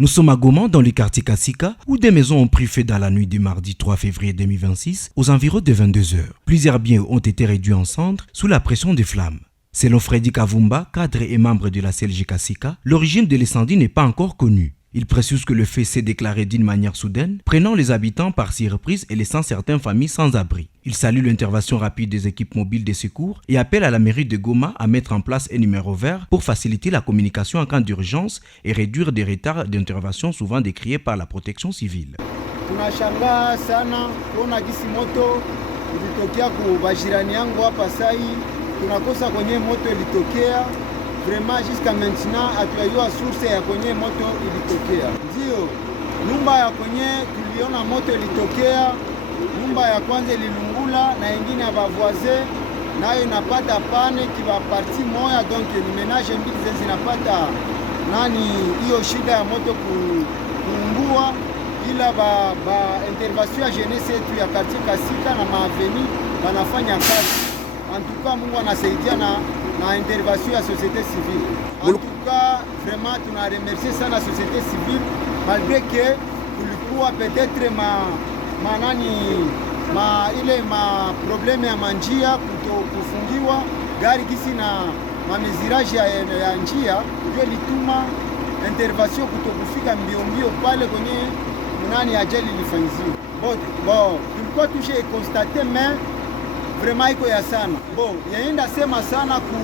Nous sommes à Goma, dans le quartier Kasika, où des maisons ont pris feu dans la nuit du mardi 3 février 2026, aux environs de 22 heures. Plusieurs biens ont été réduits en cendres sous la pression des flammes. Selon Freddy Kavumba, cadre et membre de la CLG Kasika, l'origine de l'incendie n'est pas encore connue. Il précise que le feu s'est déclaré d'une manière soudaine, prenant les habitants par surprise et laissant certaines familles sans abri. Il salue l'intervention rapide des équipes mobiles de secours et appelle à la mairie de Goma à mettre en place un numéro vert pour faciliter la communication en cas d'urgence et réduire des retards d'intervention souvent décriés par la protection civile. Tunashangaa sana kuona gisi moto ilitokea kwa jirani yangu hapa sai, tunakosa kwenye moto ilitokea. Vraiment jusqu'à maintenant hatujajua source ya kwenye moto ilitokea. Ndio nyumba ya kwenye tuliona moto ilitokea, nyumba ya kwanza ililungula na ingine ya bavoise nayo inapata pane kiba parti moya, donc ni menage mbili zinapata hiyo shida ya moto kuungua, ila ba intervention ya jeunesse yetu ya quartier Kasika na maaveni banafanya kazi. En tout cas Mungu anasaidia na intervention ya société civile. En tout cas, vraiment tunaremercie sana société civile, malgré que kulikuwa peut-être ile problème ya manjia kufungiwa gari kisi na mameziraji ya njia, ndio lituma intervention kutokufika mbio pale kwenye ajali ilifanyika. Bon, tulikuwa tushe constate mais vraiment iko ya sana. Bon, yaenda sema sana ku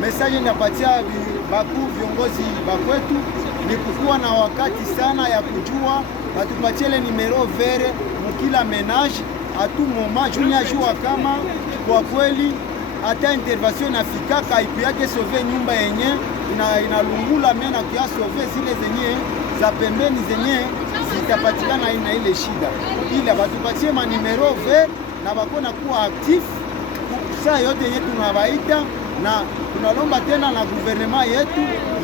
message ndapatia bakuu viongozi bakwetu ni kukuwa na wakati sana ya kujua batupatie ile numero vere mukila menage atu moment junya jua kama kwa kweli hata intervention nafikaka ipi yake sauver nyumba yenye inalungula mena kia sauver zile zenye za pembeni zenye zitapatikana na ile shida, ila batupatie ma numero vere na bakona kuwa actif saa yote yetu tunabaita, na tunalomba tena na gouvernement yetu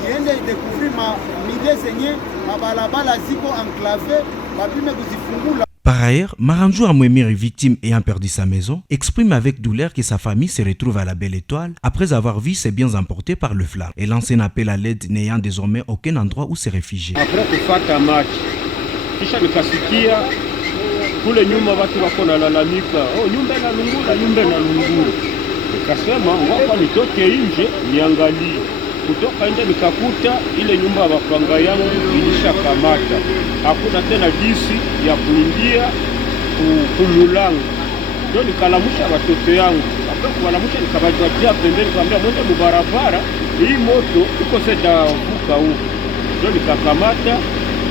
iende idécouvrir mide zenye mabalabala ziko enclavé bapime kuzifungula. Par ailleurs, Maranjou Amwemiri, victime ayant perdu sa maison, exprime avec douleur que sa famille se retrouve à la Belle Étoile après avoir vu ses biens emportés par le flamme et lance un appel à l'aide n'ayant désormais aucun endroit où se réfugier. Après kufata machi kisha nikasikia kule nyuma watu wako nalalamika, nyumba inalungula. Nikasema ngapa nitoke nje niangalie. Kutoka nje nikakuta ile nyumba ya wapanga yangu ilishakamata. Hakuna tena jinsi ya kuingia kumulango. Ndio nikalamusha watoto yangu. Hapo kuwalamusha nikabajatia pembeni kaambia mwende mubarabara, hii moto iko sasa vuka huko. Ndio nikakamata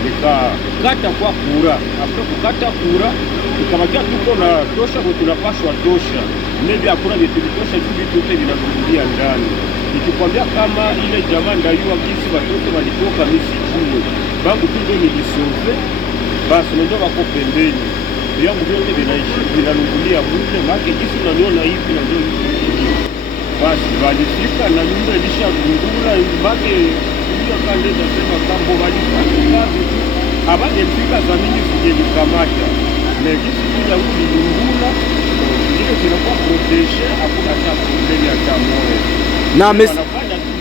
nikakata kwa kura. Hapo kukata kura tukabakia tuko na tosha kwa tunapashwa tosha. Maybe hakuna vitu vitosha hivi vyote vinakurudia ndani. Nikikwambia kama ile jamaa ndayua kisi watoto walitoka misijue. Bangu tu ndio nilisove. Basi ndio wako pembeni. Yangu vyote vinalungulia mule maki kisi unaniona hivi na ndio hivi. Basi walifika na nyumba ilishagungula maki ndio kande nasema kambo walifanya kazi tu. Habangefika zamini sijelikamata. Megisi kuja ulilungula ile tunakuwa protege, hakuna hata problemi hata moja. Na wanafanya tu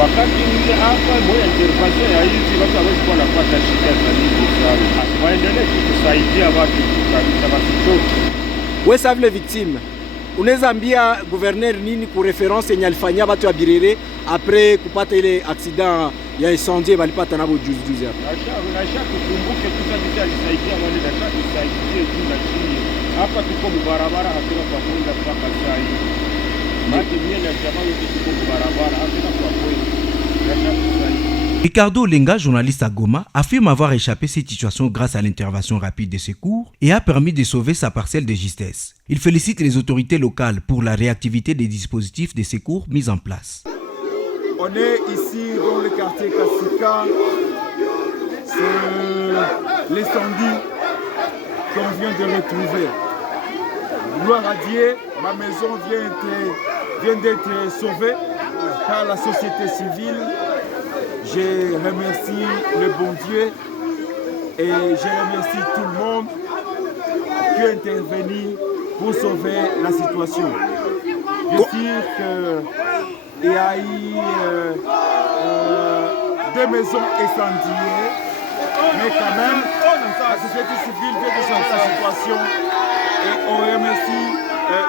wakati ile hapa moja intervention ya hizi watu hawezi kuwa napata shida za mingi sana. Waendelee kusaidia watu kabisa wasichoke. Wewe sasa vile victime, unaweza ambia gouverneur nini ku reference yenye alifanyia watu wa Birere après kupata ile accident ya incendie walipata nabo juzi hapa? Nasha kukumbuke kusaidia alisaidia wale nasha kusaidia juu na chini. Hapa tuko barabara hatuna kwa kwenda mpaka saa hii. Maki mimi na jamaa yote tuko barabara hatuna kwa kwenda. Nasha kusaidia. Ricardo Lenga, journaliste à Goma, affirme avoir échappé cette situation grâce à l'intervention rapide des secours et a permis de sauver sa parcelle de justesse. Il félicite les autorités locales pour la réactivité des dispositifs de secours mis en place. On est ici dans le quartier Kasika. C'est l'incendie qu'on vient de retrouver. Gloire à Dieu, ma maison vient d'être sauvée par la société civile. Je remercie le bon Dieu et je remercie tout le monde qui est intervenu pour sauver la situation. Je suis qu'il y a eu 2 maisons incendiées, mais quand même, la société civile vient de changer la situation et on remercie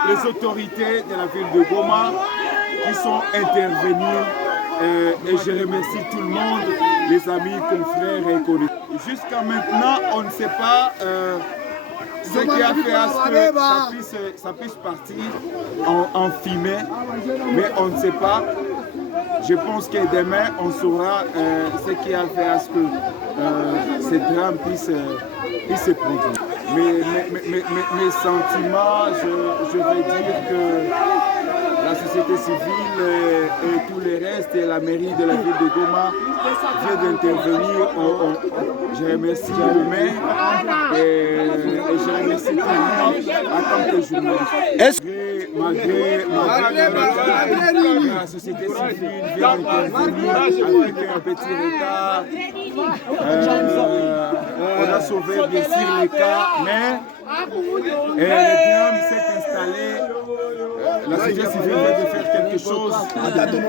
les autorités de la ville de Goma qui sont intervenues et je remercie tout le monde, les amis, confrères et collègues. Jusqu'à maintenant, on ne sait pas ce qui a fait à ce que ça puisse partir en fumée, mais on ne sait pas. Je pense que demain, on saura ce qui a fait à ce que ces drames puissent se produire. Mes sentiments, je vais dire que la société civile et tout le reste et la mairie de la ville de Goma vient d'intervenir. Je remercie le maire et je remercie tout le monde en tant que journaliste. Malgré la société civile vient d'intervenir avec un petit retard, on a sauvé bien sûr les cas, mais le drame s'est installé. La société civile vient de faire quelque chose, mais la maison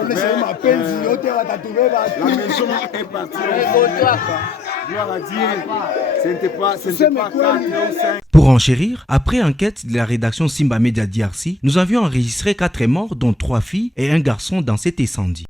est partie. Gloire à Dieu, ce n'était pas 4 ou 5. Pour enchérir, après enquête de la rédaction Simba Media DRC, nous avions enregistré 4 morts, dont 3 filles et un garçon dans cet incendie.